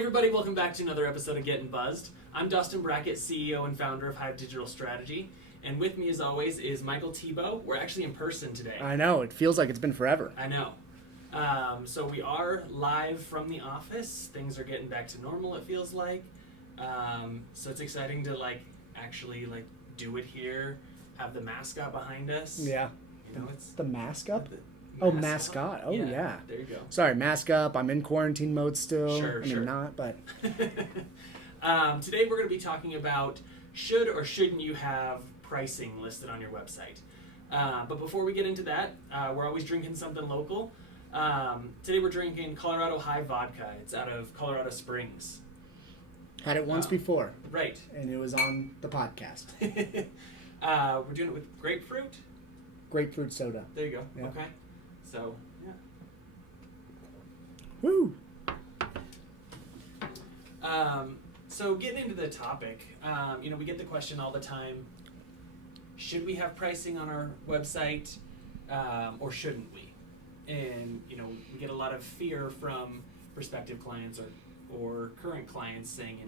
everybody, welcome back to another episode of Gettin Buzzed. I'm Dustin Brackett, CEO and founder of HIVE Digital Strategy, and with me as always is Michael Tebow. We're actually in person today. I know, it feels like it's been forever. I know. So we are live from the office. Things are getting back to normal, it feels like. So it's exciting to actually do it here, have the mascot behind us. Yeah. You know, it's the mascot? the Mascot. Oh, yeah. There you go. Sorry, mask up. I'm in quarantine mode still. Sure. Not, but... Today we're going to be talking about should or shouldn't you have pricing listed on your website. But before we get into that, we're always drinking something local. Today we're drinking Colorado High Vodka. It's out of Colorado Springs. Had it once before. Right. And it was on the podcast. We're doing it with grapefruit. Grapefruit soda. There you go. Yeah. Okay. So, yeah. Woo! So getting into the topic, we get the question all the time, should we have pricing on our website or shouldn't we? And, we get a lot of fear from prospective clients or current clients saying,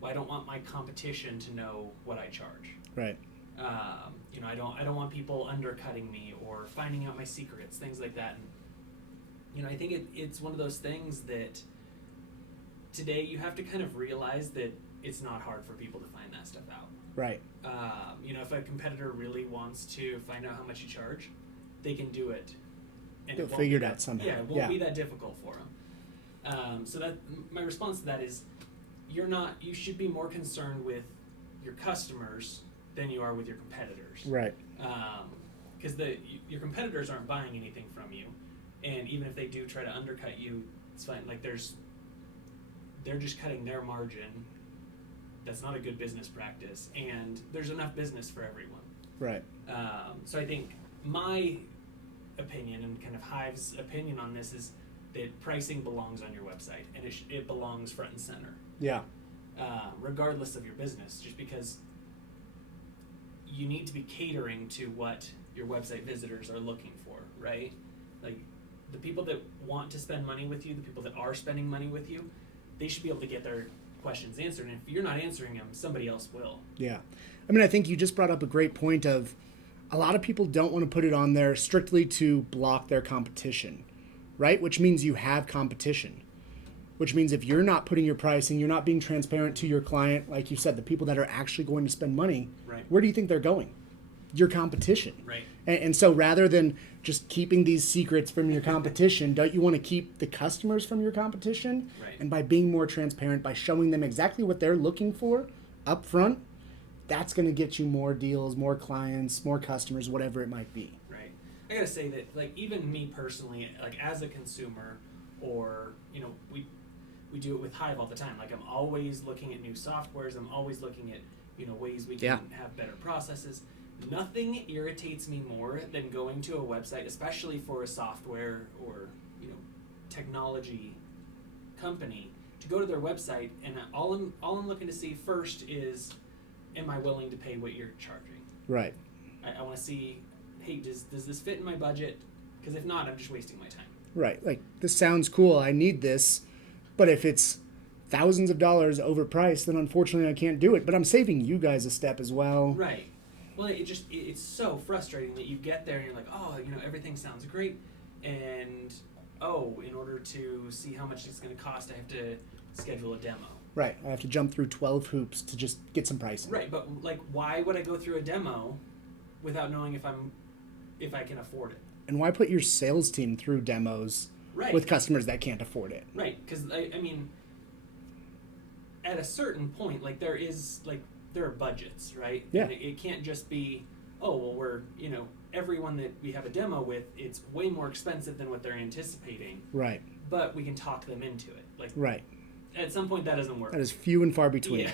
well, I don't want my competition to know what I charge. Right. I don't want people undercutting me or finding out my secrets, things like that. And, I think it's one of those things that today you have to kind of realize that it's not hard for people to find that stuff out. Right. If a competitor really wants to find out how much you charge, they can do it. And They'll figure it out somehow. Yeah, it won't be that difficult for them. So that my response to that is, you should be more concerned with your customers than you are with your competitors. Right. Because your competitors aren't buying anything from you, and even if they do try to undercut you, it's fine. They're just cutting their margin. That's not a good business practice, and there's enough business for everyone. Right. So I think my opinion and kind of Hive's opinion on this is that pricing belongs on your website, and it belongs front and center. Yeah. Regardless of your business, just because you need to be catering to what your website visitors are looking for, right? Like the people that want to spend money with you, the people that are spending money with you, they should be able to get their questions answered. And if you're not answering them, somebody else will. Yeah. I think you just brought up a great point of a lot of people don't want to put it on there strictly to block their competition, right? Which means you have competition. Which means if you're not putting your pricing, you're not being transparent to your client, like you said, the people that are actually going to spend money, right. Where do you think they're going? Your competition. Right. And so rather than just keeping these secrets from your competition, don't you want to keep the customers from your competition? Right. And by being more transparent, by showing them exactly what they're looking for up front, that's going to get you more deals, more clients, more customers, whatever it might be. Right. I got to say that, even me personally, as a consumer, or, we do it with Hive all the time. I'm always looking at new softwares. I'm always looking at, ways we can have better processes. Nothing irritates me more than going to a website, especially for a software or, technology company, to go to their website, and all I'm looking to see first is, am I willing to pay what you're charging? Right. I want to see, hey, does this fit in my budget? Because if not, I'm just wasting my time. Right. This sounds cool. I need this. But if it's thousands of dollars overpriced, then unfortunately I can't do it. But I'm saving you guys a step as well. Right. Well, it's so frustrating that you get there and you're like, oh, everything sounds great. And, in order to see how much it's going to cost, I have to schedule a demo. Right. I have to jump through 12 hoops to just get some pricing. Right. But, why would I go through a demo without knowing if I can afford it? And why put your sales team through demos with customers that can't afford it? Right, because at a certain point, there are budgets, right? Yeah. And it can't just be, we're, everyone that we have a demo with, it's way more expensive than what they're anticipating. Right. But we can talk them into it. Right. At some point, that doesn't work. That is few and far between.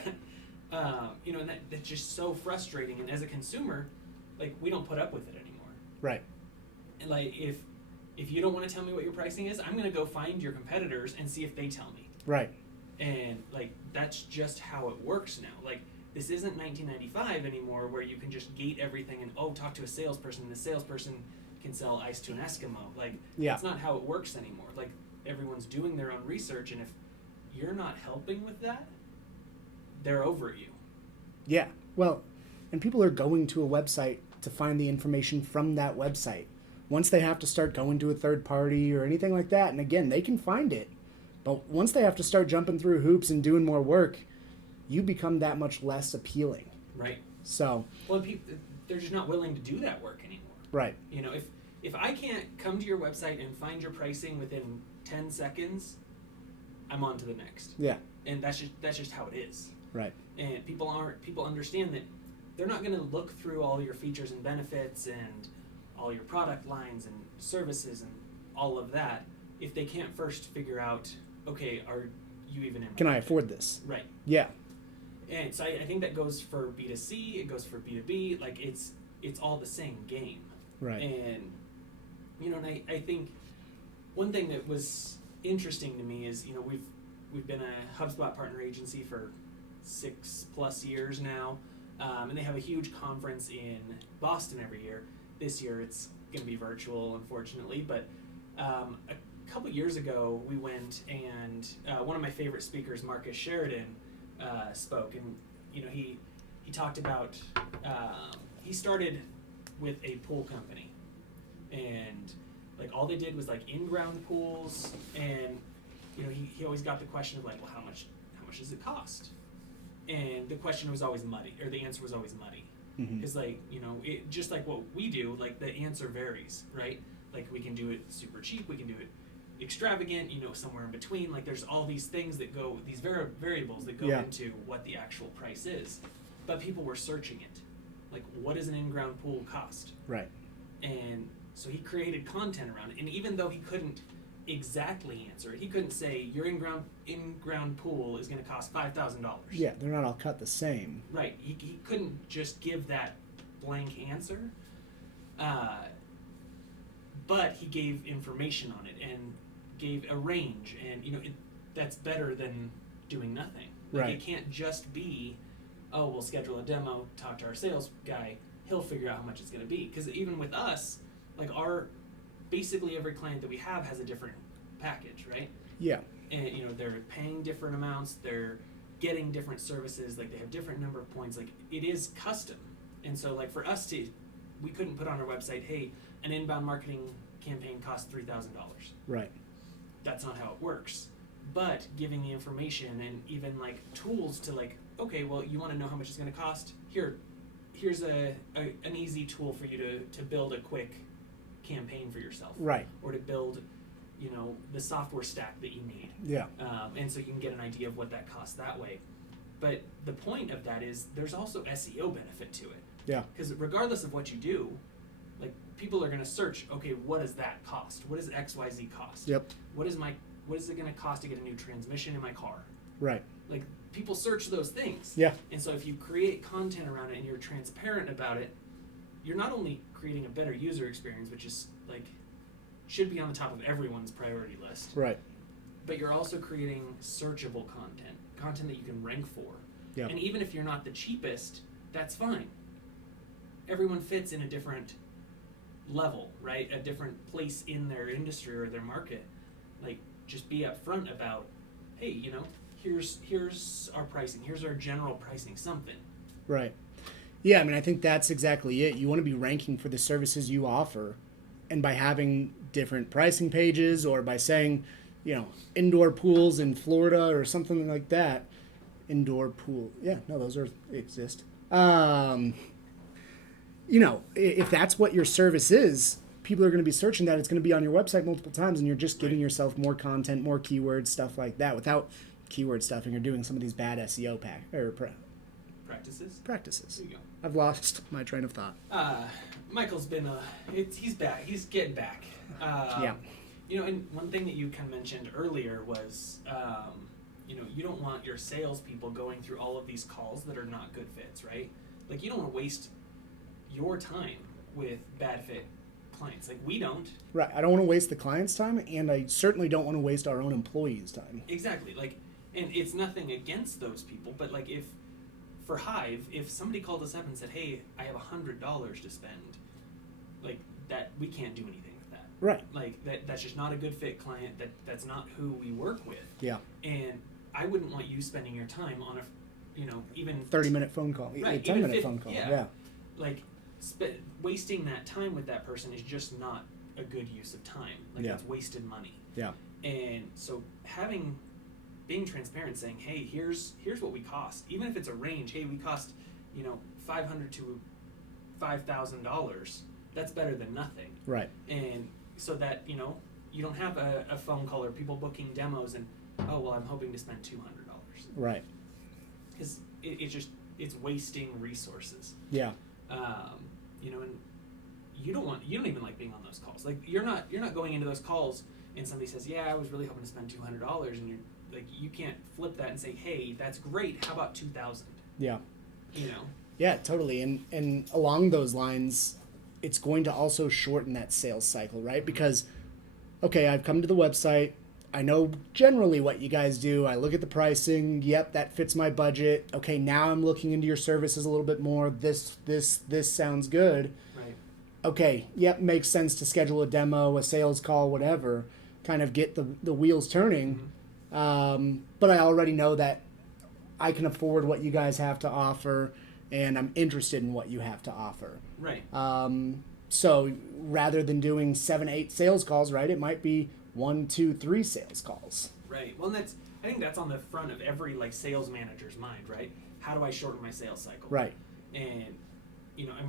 Yeah. And that's just so frustrating. And as a consumer, we don't put up with it anymore. Right. And if you don't want to tell me what your pricing is, I'm going to go find your competitors and see if they tell me. Right. And that's just how it works now. This isn't 1995 anymore, where you can just gate everything and talk to a salesperson, and the salesperson can sell ice to an Eskimo. That's not how it works anymore. Everyone's doing their own research, and if you're not helping with that, they're over you. Yeah. Well, and people are going to a website to find the information from that website. Once they have to start going to a third party or anything like that, and again, they can find it. But once they have to start jumping through hoops and doing more work, you become that much less appealing. Right. So. Well, they're just not willing to do that work anymore. Right. You know, if I can't come to your website and find your pricing within 10 seconds, I'm on to the next. Yeah. And that's just how it is. Right. And people understand that they're not going to look through all your features and benefits and all your product lines and services and all of that if they can't first figure out, okay, are you even in my Can I market? afford this? Right. Yeah. And so I think that goes for B2C, it goes for B2B, like it's all the same game. Right. And, you know, and I think one thing that was interesting to me is, you know, we've been a HubSpot partner agency for 6+ years now, and they have a huge conference in Boston every year. This year it's going to be virtual, unfortunately, but a couple years ago we went and one of my favorite speakers, Marcus Sheridan, spoke, and you know he talked about he started with a pool company, and like all they did was like in-ground pools, and you know he always got the question of like, well, how much does it cost? And the question was always muddy, or the answer was always muddy. Because like, you know, it just like what we do, like the answer varies, right? Like we can do it super cheap, we can do it extravagant, you know, somewhere in between. Like there's all these things that go, these variables that go into what the actual price is. But people were searching it. Like, what does an in-ground pool cost? Right. And so he created content around it. And even though he couldn't exactly answer it, he couldn't say your in-ground pool is going to cost $5,000. Yeah, they're not all cut the same. Right. He couldn't just give that blank answer. But he gave information on it and gave a range, and you know that's better than doing nothing. Like, right. It can't just be, oh, we'll schedule a demo, talk to our sales guy, he'll figure out how much it's going to be. Because even with us, like basically every client that we have has a different package, right? Yeah. And you know they're paying different amounts, they're getting different services, like they have different number of points. Like it is custom, and so like for us we couldn't put on our website, hey, an inbound marketing campaign costs $3,000. Right. That's not how it works. But giving the information and even like tools to like, okay, well, you want to know how much it's going to cost? Here's an easy tool for you to build a quick campaign for yourself. Right. Or to build, you know, the software stack that you need. Yeah. And so you can get an idea of what that costs that way. But the point of that is there's also SEO benefit to it. Yeah. Because regardless of what you do, like people are going to search, okay, what does that cost? What does XYZ cost? Yep. What is it going to cost to get a new transmission in my car? Right. Like people search those things. Yeah. And so if you create content around it and you're transparent about it, you're not only creating a better user experience, which is like should be on the top of everyone's priority list. Right. But you're also creating searchable content that you can rank for. Yeah. And even if you're not the cheapest, that's fine. Everyone fits in a different level, right? A different place in their industry or their market. Like, just be upfront about, hey, you know, here's our pricing, here's our general pricing, something. Right. Yeah, I mean, I think that's exactly it. You want to be ranking for the services you offer, and by having different pricing pages or by saying, you know, indoor pools in Florida or something like that. Indoor pool. Yeah, no, those exist. You know, if that's what your service is, people are going to be searching that. It's going to be on your website multiple times, and you're just giving yourself more content, more keywords, stuff like that. Without keyword stuffing, you're doing some of these bad SEO practices. There you go. I've lost my train of thought. Michael's been he's back. He's getting back. Yeah. You know, and one thing that you kind of mentioned earlier was, you know, you don't want your salespeople going through all of these calls that are not good fits, right? Like, you don't want to waste your time with bad fit clients. Like, we don't. Right. I don't want to waste the client's time, and I certainly don't want to waste our own employees' time. Exactly. Like, and it's nothing against those people, but like for Hive, if somebody called us up and said, hey, I have $100 to spend, like that, we can't do anything with that. Right. Like that's just not a good fit client. That's not who we work with. Yeah. And I wouldn't want you spending your time on a, even 30-minute phone call, right, a 10-minute phone call. Yeah. Like wasting that time with that person is just not a good use of time. Like Yeah. that's wasted money. Yeah. And so being transparent, saying, hey, here's what we cost, even if it's a range. Hey, we cost $500 to $5,000. That's better than nothing. Right. And so that you don't have a phone call or people booking demos and I'm hoping to spend $200. Right. Because it's wasting resources. Yeah. And you don't even like being on those calls. Like you're not going into those calls and somebody says, yeah, I was really hoping to spend $200, and you're like, you can't flip that and say, hey, that's great, how about 2,000? Yeah. You know. Yeah, totally. And along those lines, it's going to also shorten that sales cycle, right? Because, okay, I've come to the website. I know generally what you guys do. I look at the pricing. Yep, that fits my budget. Okay, now I'm looking into your services a little bit more. This sounds good. Right. Okay, yep, makes sense to schedule a demo, a sales call, whatever, kind of get the wheels turning. Mm-hmm. But I already know that I can afford what you guys have to offer, and I'm interested in what you have to offer. Right. So rather than doing 7-8 sales calls, right, it might be 1, 2, 3 sales calls. Right. Well, I think that's on the front of every sales manager's mind, right? How do I shorten my sales cycle? Right. And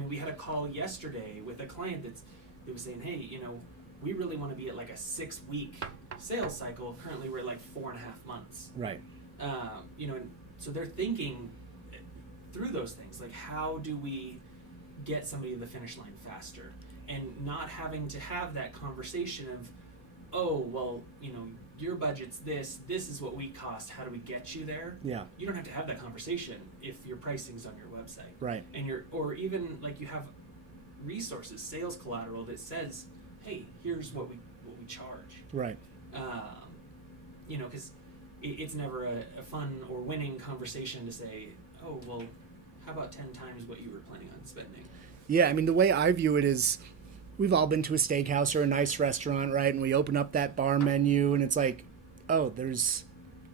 we had a call yesterday with a client that was saying, hey, we really want to be at a 6-week sales cycle. Currently, we're at 4.5 months. Right. And so they're thinking through those things, how do we get somebody to the finish line faster, and not having to have that conversation of, oh, well, your budget's this is what we cost, how do we get you there? Yeah. You don't have to have that conversation if your pricing's on your website. Right. And or even you have resources, sales collateral that says, hey, here's what we charge. Right. Because it's never a fun or winning conversation to say, oh, well, how about 10 times what you were planning on spending? Yeah, the way I view it is, we've all been to a steakhouse or a nice restaurant, right? And we open up that bar menu and it's like, oh, there's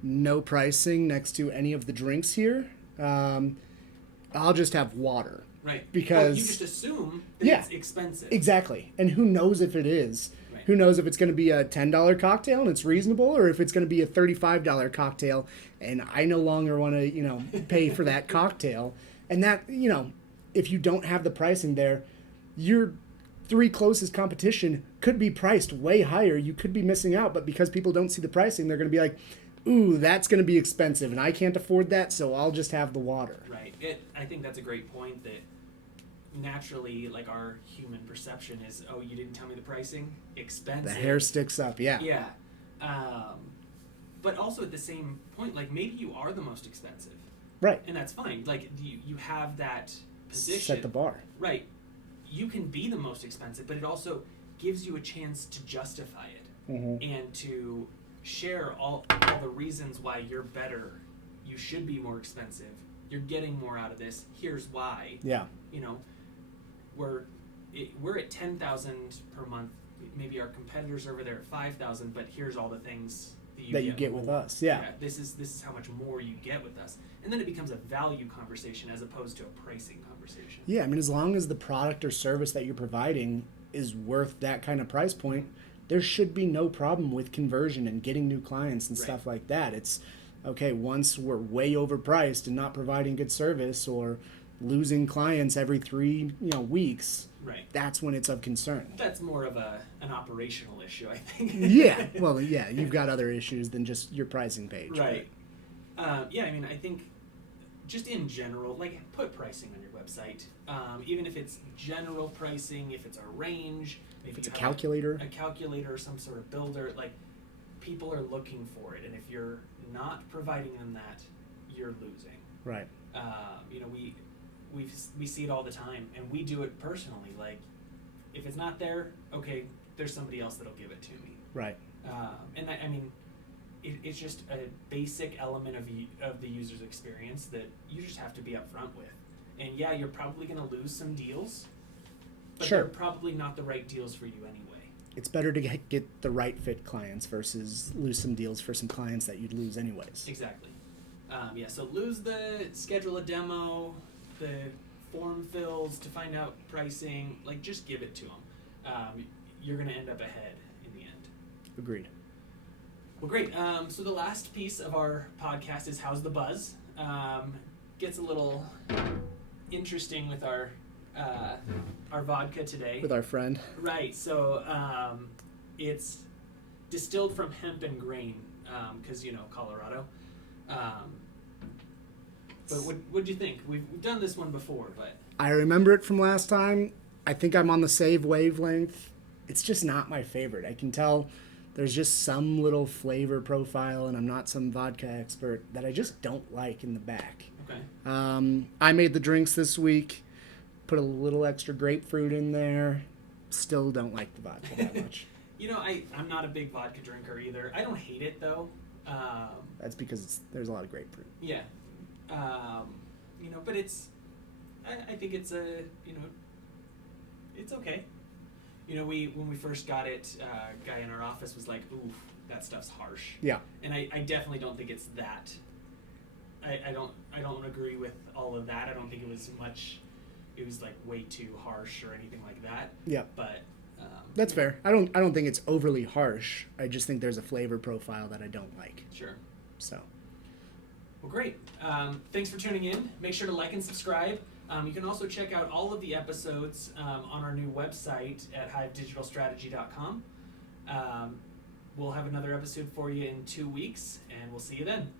no pricing next to any of the drinks here. I'll just have water. Right. Because you just assume that it's expensive. Exactly. And who knows if it is? Right. Who knows if it's going to be a $10 cocktail and it's reasonable, or if it's going to be a $35 cocktail and I no longer want to, pay for that cocktail. And that, if you don't have the pricing there, your 3 closest competition could be priced way higher. You could be missing out, but because people don't see the pricing, they're going to be like, ooh, that's going to be expensive and I can't afford that, so I'll just have the water. Right. I think that's a great point, that naturally, our human perception is, oh, you didn't tell me the pricing? Expensive. The hair sticks up, yeah. Yeah. But also at the same point, maybe you are the most expensive. Right. And that's fine. You have that position. Set the bar. Right. You can be the most expensive, but it also gives you a chance to justify it. Mm-hmm. And to share all the reasons why you're better. You should be more expensive. You're getting more out of this. Here's why. Yeah. We're at 10,000 per month. Maybe our competitors over there at 5,000, but here's all the things that you get with us. Yeah. This is how much more you get with us. And then it becomes a value conversation as opposed to a pricing conversation. Yeah, as long as the product or service that you're providing is worth that kind of price point, there should be no problem with conversion and getting new clients and stuff like that. It's, okay, once we're way overpriced and not providing good service or losing clients every 3 weeks, that's when it's of concern. That's more of an operational issue, I think. Yeah, well, yeah, you've got other issues than just your pricing page. Right. I think just in general, put pricing on your website. Even if it's general pricing, if it's a range, if it's a calculator. A calculator or some sort of builder, people are looking for it. And if you're not providing them that, you're losing. Right. We see it all the time, and we do it personally. If it's not there, okay, there's somebody else that'll give it to me. Right. It's just a basic element of the user's experience that you just have to be upfront with. And yeah, you're probably going to lose some deals, but they're probably not the right deals for you anyway. it's better to get the right fit clients versus lose some deals for some clients that you'd lose anyways. Exactly. So schedule a demo, the form fills to find out pricing, like just give it to them. You're going to end up ahead in the end. Agreed. Well, great. So the last piece of our podcast is How's the Buzz? Gets a little interesting with our vodka today. With our friend. Right. So it's distilled from hemp and grain, because, Colorado. But what do you think? We've done this one before, but... I remember it from last time. I think I'm on the same wavelength. It's just not my favorite. I can tell there's just some little flavor profile, and I'm not some vodka expert, that I just don't like in the back. Okay. I made the drinks this week, put a little extra grapefruit in there. Still don't like the vodka that much. I'm not a big vodka drinker either. I don't hate it, though. That's because there's a lot of grapefruit. Yeah. But I think it's it's okay. When we first got it, a guy in our office was like, "Ooh, that stuff's harsh." Yeah. And I definitely don't think it's that. I don't agree with all of that. I don't think it was much. It was like way too harsh or anything like that. Yeah. But that's fair. I don't think it's overly harsh. I just think there's a flavor profile that I don't like. Sure. So. Well, great. Thanks for tuning in. Make sure to like and subscribe. You can also check out all of the episodes on our new website at HIVEDigitalStrategy.com. We'll have another episode for you in 2 weeks, and we'll see you then.